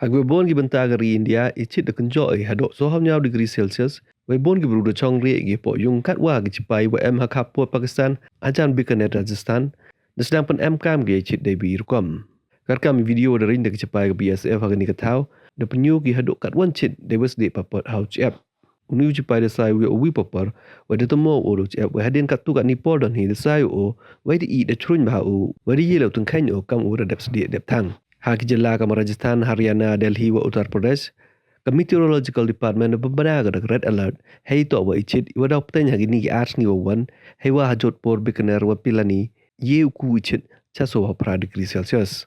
Hagwe bon gi benta gari India ichit de kenjoi hadok soham nyau degree Celsius. We bon gi berudo chong ri gi po yung kat wa gi chipai wa em hakapot Pakistan ajan Bikaner Rajasthan. Sedang pen em kam gi ichit de bi rukom. Kat kam video dari de chipai ke BSF hagani katau de Pynyoo gi hadok kat wan chit de sdieh papot hau chyiap. Uni chipai de sai we wi papar wa de tomo o chyiap we hadin kat tu kat ni por don hi de sai o we di i de trun ba o we di yelo tung khain o kam u dep sdieh dep thang. Hak jela kam Rajasthan, Haryana, Delhi wa Uttar Pradesh. Ke Meteorological Department berbana ke red alert. Hei to wa ichit wa dau pteng hagi ni ars ni wan. Hei wa hajot por Bikaner wa pilani. Ye ku ichit 6 degree Celsius.